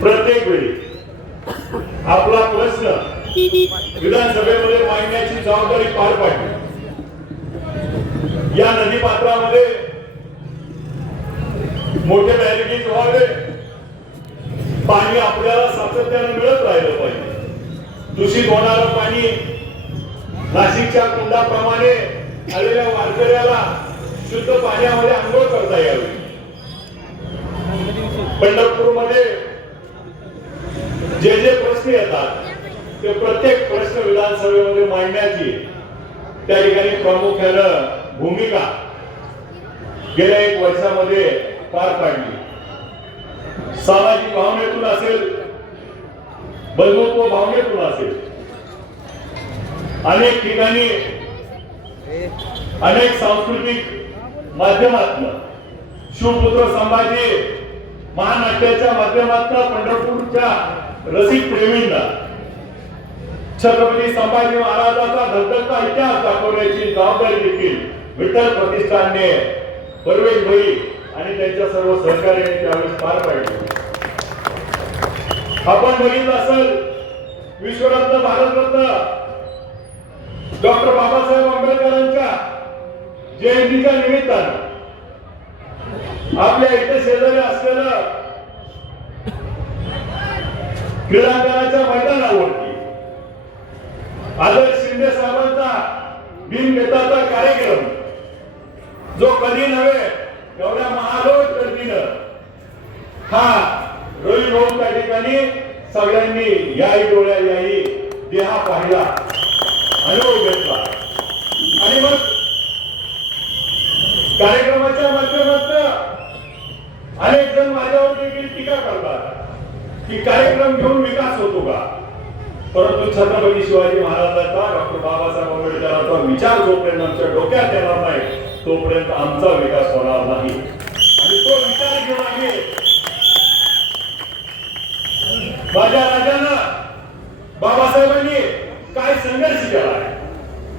प्रत्येक वेळी. आपला प्रश्न विधानसभेमध्ये मांडण्याची जबाबदारी पार पाडली. या नदी पात्रामध्ये मोठे बॅरिकेज व्हावे. पाणी आपल्याला सातत्याने मिळत राहिलं पाहिजे. दूषित होणारं पाणी नाशिकच्या कुंडाप्रमाणे आलेल्या वारकऱ्याला शुद्ध पाण्यामध्ये आंघोळ करता यावी. पंढरपूरमध्ये जे जे प्रश्न येतात ते प्रत्येक प्रश्न विधानसभेमध्ये मांडण्याची त्या ठिकाणी प्रामुख्यानं भूमिका गेल्या एक वर्षामध्ये पार पाडली. सामाजिक भावनेतून असेल बंधुत्व भावनेतून असेल अनेक ठिकाणी अनेक सांस्कृतिक माध्यमातून शिवपुत्र संभाजी महानाट्याच्या माध्यमातून पंढरपूरच्या रसिक प्रेमींना छत्रपती संभाजी महाराजांचा धगधगता इतिहास दाखवण्याची जबाबदारी देखील विठ्ठल प्रतिष्ठानने परवेश भाई आणि त्यांच्या सर्व सहकार्याने त्यावेळेस पार पाडली. आपण बघितलं असेल विश्वरत्न भारतरत्न डॉक्टर बाबासाहेब आंबेडकरांच्या जयंतीच्या निमित्तानं आपल्या इथे शेजारी असलेलं क्रीडांगणाच्या मैदानावरती आदर्श शिंदे साहेबांचा बिनबेताचा कार्यक्रम जो कधी नव्हे एवढ्या महालोट गर्दीनं. हा रवी भाऊ त्या ठिकाणी सगळ्यांनी याही डोळ्या याही देहा पाहिला अनुभव घेतला. आणि मग कार्यक्रमाच्या माध्यमात अनेक जण माझ्यावर देखील टीका करतात. की कार्यक्रम घेऊन विकास होतो का? परंतु छत्रपती शिवाजी महाराजांचा डॉक्टर बाबासाहेब आंबेडकरांचा विचार जोपर्यंत आमच्या डोक्यात येणार नाही तोपर्यंत आमचा विकास होणार नाही. आणि तो विचार घेऊन आम्ही माझ्या राजांना बाबासाहेबांनी काय संघर्ष केला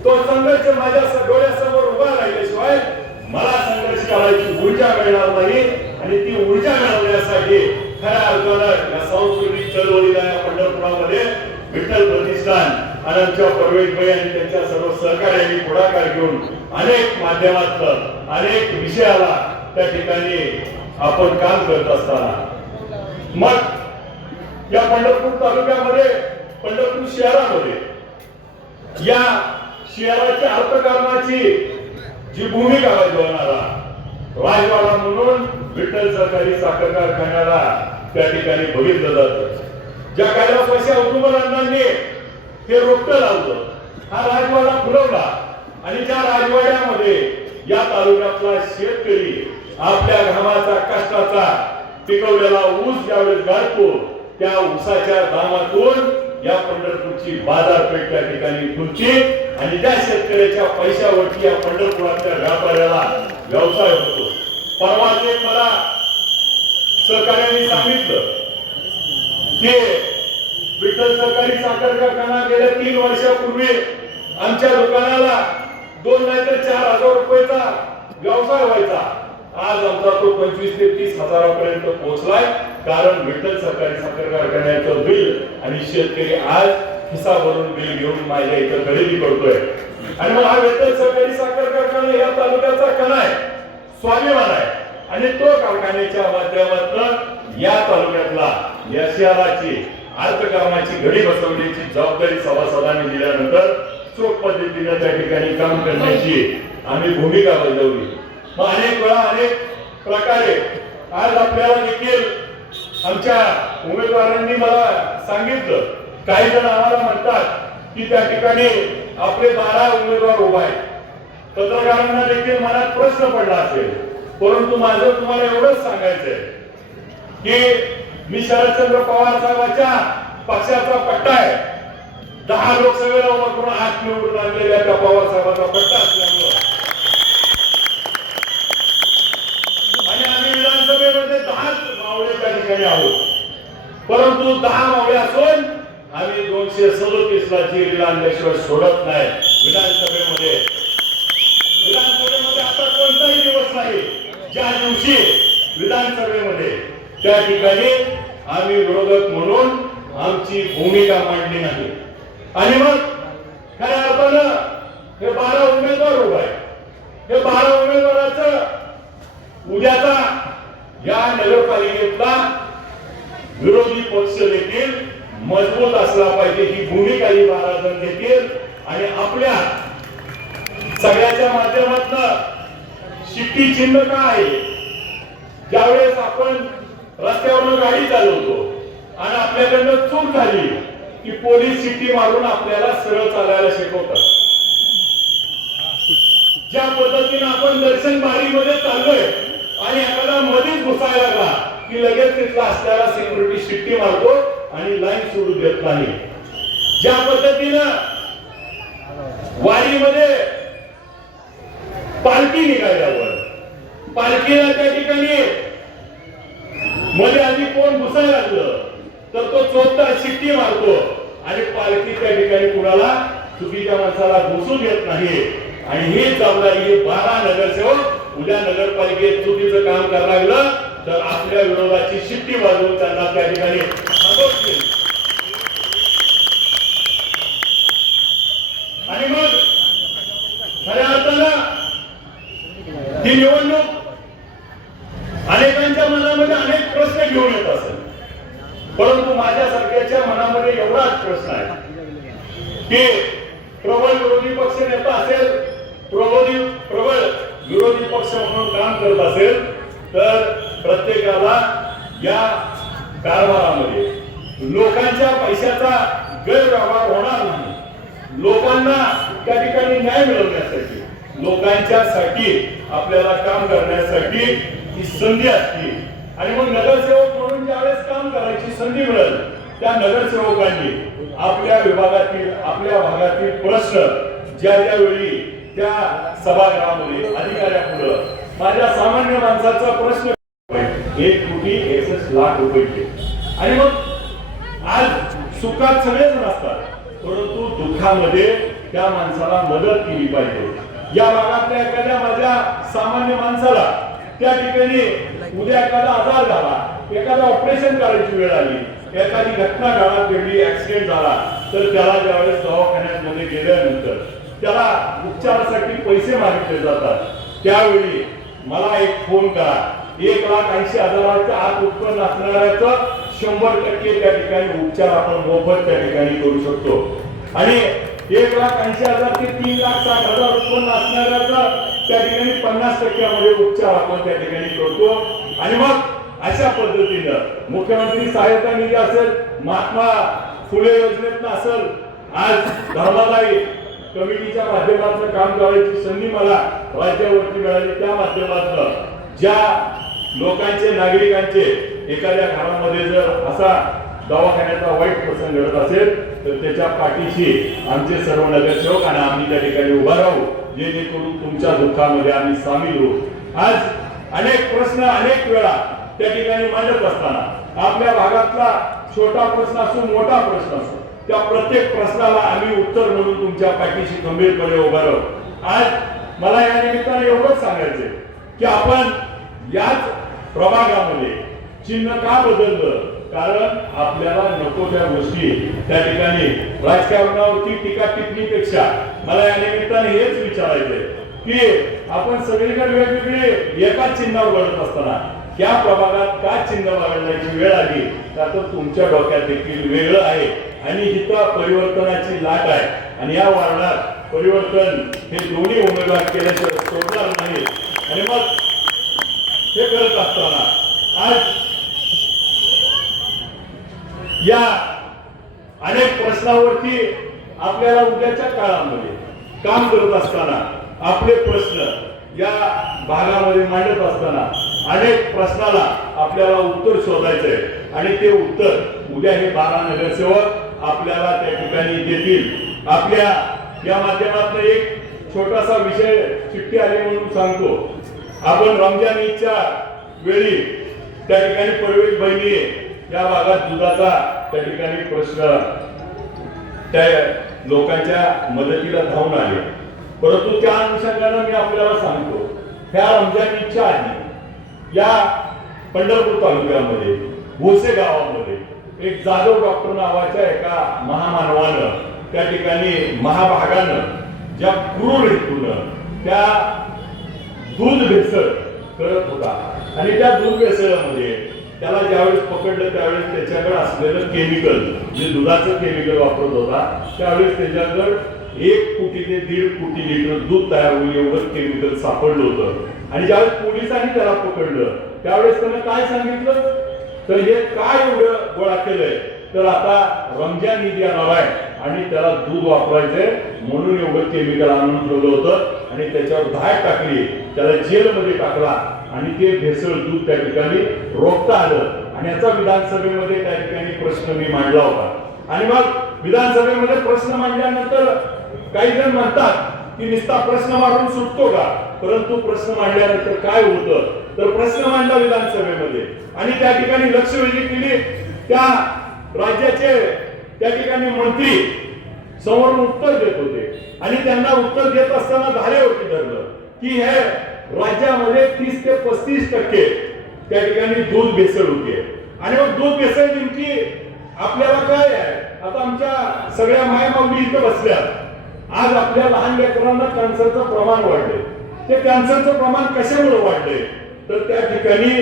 तो संघर्ष माझ्या डोळ्यासमोर उभा राहिल्याशिवाय मला संघर्ष करायची ऊर्जा मिळणार नाही आणि ती ऊर्जा मिळवण्यासाठी खऱ्या अर्थानं या सांस्कृतिक चळवळीला या पंढरपुरामध्ये विठ्ठल प्रतिष्ठान आणि आमच्या परवेशभाई आणि त्यांच्या सर्व सहकार्यांनी पुढाकार घेऊन अनेक माध्यमातलं अनेक विषयाला त्या ठिकाणी आपण काम करत असताना. मग या पंढरपूर तालुक्यामध्ये पंढरपूर शहरामध्ये या शहराच्या अर्थकारणाची जी भूमिका बजावणारा राजवाडा म्हणून विठ्ठल सरकारी साखर कारखान्याला त्या ठिकाणी बघितलं जात. ज्या कैलासवासी औदुंबरांनी ते रोपट लावलं. हा राजवाडा फुलवला. आणि त्या राजवाड्यामध्ये या तालुक्यातला शेतकरी आपल्या घामाचा कष्टाचा पिकवलेला ऊस ज्यावेळेस गाळतो त्या ऊसाच्या दामातून या पंढरपूरची बाजारपेठ त्या ठिकाणी खुर्ची आणि त्या शेतकऱ्याच्या पैशावरती या पंढरपुराच्या व्यापाऱ्याला व्यवसाय होतो परवा जे मला सहकार्याने सांगितलं की विठ्ठल सहकारी साखर कारखाना गेल्या तीन वर्षापूर्वी आमच्या दुकानाला दोन नाहीतर चार हजार रुपयाचा व्यवसाय व्हायचा. आज आमचा तो पंचवीस ते तीस हजारापर्यंत पोहोचलाय. कारण विठ्ठल सहकारी साखर कारखान्याचं बिल आणि शेतकरी आज खिसा भरून बिल घेऊन माझ्या इथं खरेदी करतोय. आणि मग हा विठ्ठल सहकारी साखर कारखाना या तालुक्याचा कणा आहे. स्वाभिमान आहे. आणि तो कारखान्याच्या माध्यमातून या तालुक्यातला या शहराची घडी बसवण्याची जबाबदारी सभासदांनी दिल्यानंतर चोख पद्धतीने त्या ठिकाणी काम करण्याची आम्ही भूमिका बजावली. मग अनेक वेळा अनेक प्रकारे आज आपल्याला देखील आमच्या उमेदवारांनी मला सांगितलं. काही जण आम्हाला म्हणतात की त्या ठिकाणी आपले बारा उमेदवार उभा आहेत. पत्रकारांना देखील मनात प्रश्न पडला असेल. परंतु माझं तुम्हाला एवढंच सांगायचंय की मी शरदचंद्र पवार साहेबांच्या पक्षाचा पट्टा आहे. दहा लोकसभेला उभा करून आत निवडून आणलेल्या त्या पवार साहेबांचा पट्टा असल्यामुळं. आणि आम्ही विधानसभेमध्ये दहाच मावळे त्या ठिकाणी आहोत. परंतु दहा मावळे असून आम्ही दोनशे सदोतीस ला जिल्हा आणल्याशिवाय सोडत नाही. विधानसभेमध्ये आता कोणताही दिवस नाही ज्या दिवशी विधानसभेमध्ये त्या ठिकाणी आम्ही विरोधक म्हणून आमची भूमिका मांडली नाही. आणि मग खऱ्या अर्थानं हे बारा उमेदवार उभा आहे हे बारा उमेदवाराचं उद्याचा या नगरपालिकेतला विरोधी पक्ष देखील मजबूत असला पाहिजे. ही भूमिका ही बारा जण घेतील आणि आपल्या सगळ्याच्या माध्यमातून शिट्टी चिन्ह काय आहे? ज्यावेळेस आपण रस्त्यावरून गाडी चालवतो आणि आपल्याकडनं चूक झाली की पोलीस शिट्टी मारून आपल्याला सरळ चालायला शिकवतात. ज्या पद्धतीने आपण दर्शन बारीमध्ये चाललोय आणि एखादा मध्येच घुसायला लागला की लगेच तिथला असल्याला सिक्युरिटी शिट्टी मारतो आणि लाईन सोडू देत नाही. ज्या पद्धतीनं वारीमध्ये पालखी निघाल्यावर पालखीला त्या ठिकाणी मध्ये आधी कोण घुसायला लागलं तर तो चोपटा शिट्टी मारतो. आणि पालखी त्या ठिकाणी कुणाला? चुकीच्या माणसाला घुसून येत नाही. आणि ही जबाबदारी बारा नगरसेवक उद्या नगरपालिकेत चुकीचं काम करायला लागलं तर आपल्या विरोधाची शिट्टी वाजवून त्यांना त्या ठिकाणी हटवतील. आणि मग खऱ्या अर्थानं ही निवडणूक अनेकांच्या मनामध्ये अनेक प्रश्न घेऊन येत असेल परंतु माझ्यासारख्याच्या मनामध्ये एवढाच प्रश्न आहे. की प्रबळ विरोधी पक्ष नेता असेल प्रबोधी प्रबळ विरोधी पक्ष म्हणून काम करत असेल तर प्रत्येकाला या कारभारामध्ये लोकांच्या पैशाचा गैरव्यवहार होणार नाही. लोकांना त्या ठिकाणी न्याय मिळवण्यासाठी लोकांच्या साठी आपल्याला काम करण्यासाठी ही संधी असते. आणि मग नगरसेवक म्हणून ज्यावेळेस काम करायची संधी मिळाली त्या नगरसेवकांनी आपल्या विभागातील आपल्या भागातील प्रश्न ज्या ज्या वेळी त्या सभागृहामध्ये अधिकाऱ्यापुढं माझ्या सामान्य माणसाचा प्रश्न एक कोटी एकसष्ट लाख रुपये आणि मग आज सुखात सगळेच नसतात परंतु दुःखामध्ये त्या माणसाला मदत केली पाहिजे. या भागातल्या एखाद्या माझ्या सामान्य माणसाला त्या ठिकाणी उद्या एखादा आजार झाला एखादा ऑपरेशन करायची वेळ आली एखादी घटना घरात घडली ऍक्सिडेंट झाला तर त्याला ज्यावेळेस दवाखान्यात मध्ये गेल्यानंतर त्याला उपचारासाठी पैसे मागितले जातात. त्यावेळी मला एक फोन करा. एक लाख ऐंशी हजाराच्या आत उत्पन्न असणाऱ्याचं शंभर टक्के त्या ठिकाणी उपचार आपण मोफत त्या ठिकाणी करू शकतो. आणि एक लाख ऐंशी हजार ते तीन लाख साठ हजार उत्पन्न असणाऱ्याचं त्या ठिकाणी पन्नास टक्क्यामध्ये उपचार आपण त्या ठिकाणी करतो. आणि मग अशा पद्धतीनं मुख्यमंत्री सहायता निधी असेल महात्मा फुले योजनेतनं असेल आज धर्मादायी कमिटीच्या माध्यमातून काम करायची संधी मला राज्यावरती मिळाली. त्या माध्यमातून ज्या लोकांचे नागरिकांचे एखाद्या घरामध्ये जर असा दवाखान्याचा वाईट प्रसंग घडत असेल तर त्याच्या पाठीशी आमचे सर्व नगरसेवक आणि आम्ही त्या ठिकाणी उभा राहू जेणेकरून तुमच्या दुःखामध्ये आम्ही सामील होऊ. आज अनेक प्रश्न अनेक वेळा त्या ठिकाणी मांडत असताना आपल्या भागातला छोटा प्रश्न असो मोठा प्रश्न असो त्या प्रत्येक प्रश्नाला आम्ही उत्तर म्हणून तुमच्या पाठीशी गंभीरपणे उभा राहू. आज मला या निमित्ताने एवढंच सांगायचंय की आपण याच प्रभागामध्ये चिन्ह का बदललं? कारण आपल्याला नको त्या गोष्टी त्या ठिकाणी राजकारणावरती टीका टिप्पणीपेक्षा. मला या निमित्ताने हेच विचारायचंय की आपण सगळीकडे वेगवेगळे एकाच चिन्हावर बघत असताना त्या प्रभागात का चिन्ह बदलण्याची वेळ आली का तर तुमच्या डोक्यात देखील वेगळं आहे. आणि इथं परिवर्तनाची लाट आहे. आणि या वार्डात परिवर्तन हे दोन्ही उमेदवार केल्याशिवाय सोडणार नाही. आणि मग हे करत असताना आज या अनेक प्रश्नावरती आपल्याला उद्याच्या काळामध्ये काम करत असताना आपले प्रश्न या भागामध्ये मांडत असताना अनेक प्रश्नाला आपल्याला उत्तर शोधायचंय. आणि ते उत्तर उद्या हे बारा नगरसेवक आपल्याला त्या ठिकाणी देतील. आपल्या या माध्यमातून एक छोटासा विषय चिठ्ठी आली म्हणून सांगतो. आपण रमजान ईदच्या वेळी त्या ठिकाणी परवेश बहिणी या भागात दुधाचा त्या ठिकाणी प्रश्न त्या लोकांच्या मदतीला धावून आले. परंतु त्या अनुषंगानं मी आपल्याला सांगतो ह्या रमजान ईदच्या आधी या पंढरपूर तालुक्यामध्ये भोसे गावामध्ये एक जाधव डॉक्टर नावाच्या एका महामानवानं त्या ठिकाणी महाभागानं ज्या क्रूर हेतून त्या दूध भेसळ करत होता. आणि त्या दूध भेसळामध्ये त्याला ज्यावेळेस पकडलं त्यावेळेस त्याच्याकडे असलेलं केमिकल जे दुधाचं केमिकल वापरत होता त्यावेळेस त्याच्याकडे एक कोटी ते दीड कोटी लिटर दूध तयार होईल एवढं केमिकल सापडलं होतं. आणि ज्यावेळेस पोलिसांनी त्याला पकडलं त्यावेळेस त्यानं काय सांगितलं? तर हे काय एवढं गोळा केलंय? तर आता रमजान ईद येणार आहे आणि त्याला दूध वापरायचंय म्हणून एवढं केमिकल आणून ठेवलं होतं आणि त्याच्यावर धाड टाकली. त्याला जेलमध्ये टाकला आणि ते भेसळ दूध त्या ठिकाणी रोखता आलं. आणि याचा विधानसभेमध्ये त्या ठिकाणी प्रश्न मी मांडला होता. आणि मग विधानसभेमध्ये प्रश्न मांडल्यानंतर काही जण म्हणतात की नुसता प्रश्न मांडून सुटतो का? परंतु प्रश्न मांडल्यानंतर काय होतं? तर प्रश्न मांडला विधानसभेमध्ये. आणि त्या ठिकाणी लक्षवेधी केली त्या राज्याचे त्या ठिकाणी मंत्री समोरून उत्तर देत होते. आणि त्यांना उत्तर देत असताना धारेवरती धरलं की हे राज्यामध्ये तीस ते पस्तीस टक्के त्या ठिकाणी दूध भेसळ होते. आणि मग दूध भेसळ नेमकी आपल्याला काय आहे? आता आमच्या सगळ्या मायमावली इथं बसल्या. आज आपल्या लहान लेकरांना कॅन्सरचं प्रमाण वाढले ते कॅन्सरचं प्रमाण कशामुळे वाढले तर त्या ठिकाणी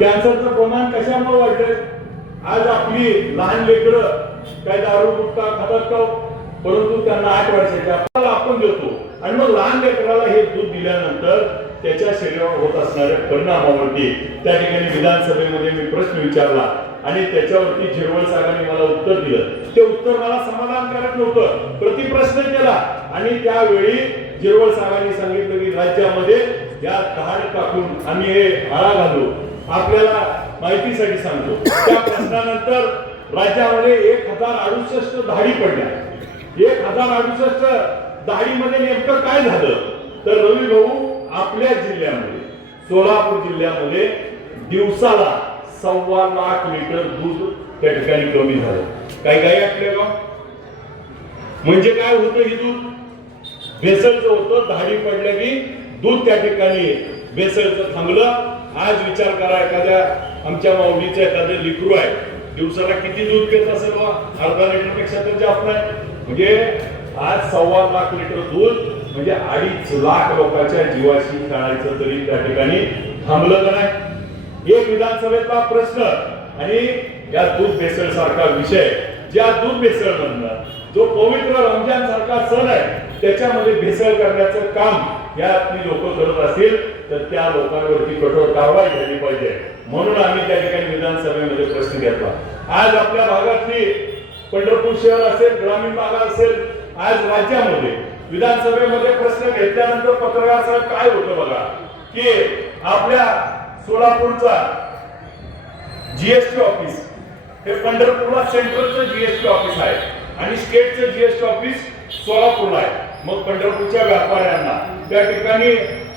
कॅन्सरचं प्रमाण कशामुळे वाढलंय? आज आपली लहान लेकरं काय दारू गुटखा खातात का हो? परंतु त्यांना आठ वर्षाच्या आपल्याला आपण देतो. आणि मग लहान लेकराला हे दूध दिल्यानंतर त्याच्या शरीरावर होत असणाऱ्या परिणामावरती त्या ठिकाणी विधानसभेमध्ये मी प्रश्न विचारला. आणि त्याच्यावरती झिरवळ साहेबांनी मला उत्तर दिलं. ते उत्तर मला समाधानकारक नव्हतं. प्रतिप्रश्न केला. आणि त्यावेळी झिरवळ साहेबांनी सांगितलं की राज्यामध्ये या कहाण टाकून आम्ही हे आळा घालू. आपल्याला माहितीसाठी सांगतो. त्या प्रश्नानंतर राज्यामध्ये एक हजार अडुसष्ट धाडी पडल्या. एक हजार अडुसष्ट धाडीमध्ये नेमकं काय झालं? तर रवी भाऊ आपल्या जिल्ह्यामध्ये सोलापूर जिल्ह्यामध्ये दिवसाला सव्वा लाख लिटर दूध त्या ठिकाणी कमी झालं. काही काही आपल्या का? म्हणजे काय होतं हे दूध? भेसळचं होतं धाडी पडल्या की दूध त्या ठिकाणी भेसळचं थांबलं. आज विचार करा एखाद्या आमच्या माऊलीचं एखादं लिकरू आहे दिवसाला किती दूध घेत असेल बा? अर्धा लिटरपेक्षा तर जास्त नाही म्हणजे आज सव्वा लाख लिटर दूध म्हणजे अडीच लाख लोकांच्या जीवाशी टाळायचं तरी त्या ठिकाणी थांबलं का नाही? एक विधानसभेतला प्रश्न आणि या दूध भेसळ सारखा विषय ज्या दूध भेसळ म्हणणं जो पवित्र रमजान सारखा सण आहे त्याच्यामध्ये भेसळ करण्याचं काम या लोक करत असतील तर त्या लोकांवरती कठोर कारवाई झाली पाहिजे. म्हणून आम्ही त्या ठिकाणी विधानसभेमध्ये प्रश्न घेतला. आज आपल्या भागातली पंढरपूर शहर असेल ग्रामीण भाग असेल आज राज्यामध्ये विधानसभेमध्ये प्रश्न घेतल्यानंतर पत्रकार काय होतं बघा की आपल्या सोलापूरचा जीएसटी ऑफिस हे पंढरपूरला सेंट्रलचं जीएसटी ऑफिस आहे. आणि स्टेटचं जीएसटी ऑफिस सोलापूरला आहे. मग पंढरपूरच्या व्यापाऱ्यांना. त्या ठिकाणी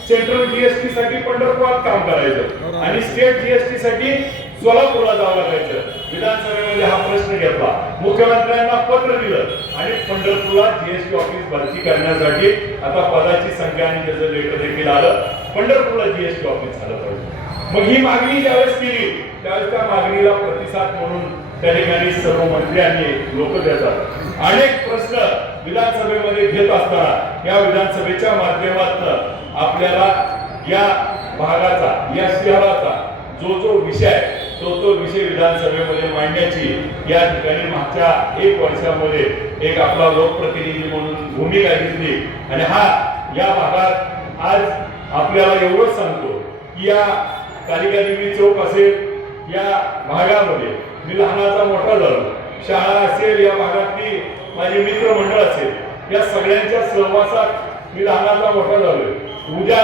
सेंट्रल जीएसटी साठी पंढरपुरात काम करायचं. आणि स्टेट जीएसटी साठी सोलापूरला जावं लागायचं. विधानसभेमध्ये हा प्रश्न घेतला. मुख्यमंत्र्यांना पत्र दिलं. आणि पंढरपूरला जीएसटी ऑफिस भरती करण्यासाठी आता पदाची संख्या आणि त्याचं लेटर देखील आलं. पंढरपूरला जीएसटी ऑफिस झालं पाहिजे. मग ही मागणी ज्यावेळेस केली त्यावेळेस त्या मागणीला प्रतिसाद म्हणून त्या ठिकाणी सर्व मंत्र्यांनी आणि लोक देतात. अनेक प्रश्न विधानसभेमध्ये घेत असताना या विधानसभेच्या माध्यमातून आपल्याला या भागाचा या शहराचा जो जो विषय आहे तो तो विषय विधानसभेमध्ये मांडण्याची या ठिकाणी मागच्या एक वर्षामध्ये एक आपला लोकप्रतिनिधी म्हणून भूमिका घेतली. आणि हा या भागात आज आपल्याला एवढंच सांगतो की या कालिका मी चौक असेल या भागामध्ये. मी लहानाचा मोठा झालो. शाळा असेल या भागातली माझी मित्रमंडळ असेल. या सगळ्यांच्या सहवासात मी लहानाचा मोठा झालोय उद्या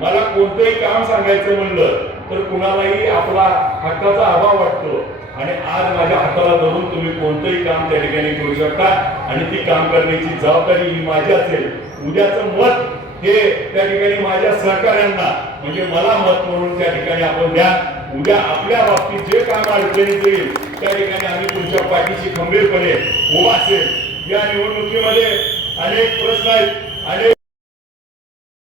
मला कोणतंही काम सांगायचं म्हणलं तर कुणालाही आपला हक्काचा अभाव वाटतो. आणि आज माझ्या हाताला धरून तुम्ही कोणतंही काम त्या ठिकाणी करू शकता. आणि ती काम करण्याची जबाबदारी ही माझी असेल. उद्याचं मत हे त्या ठिकाणी माझ्या सहकाऱ्यांना म्हणजे मला मत म्हणून त्या ठिकाणी आपण द्या उद्या आपल्या बाबतीत जे काम अडचणीत येईल त्या ठिकाणी आम्ही तुमच्या पाठीशी खंबीरपणे उभा असेल. या निवडणुकीमध्ये अनेक प्रश्न आहेत अनेक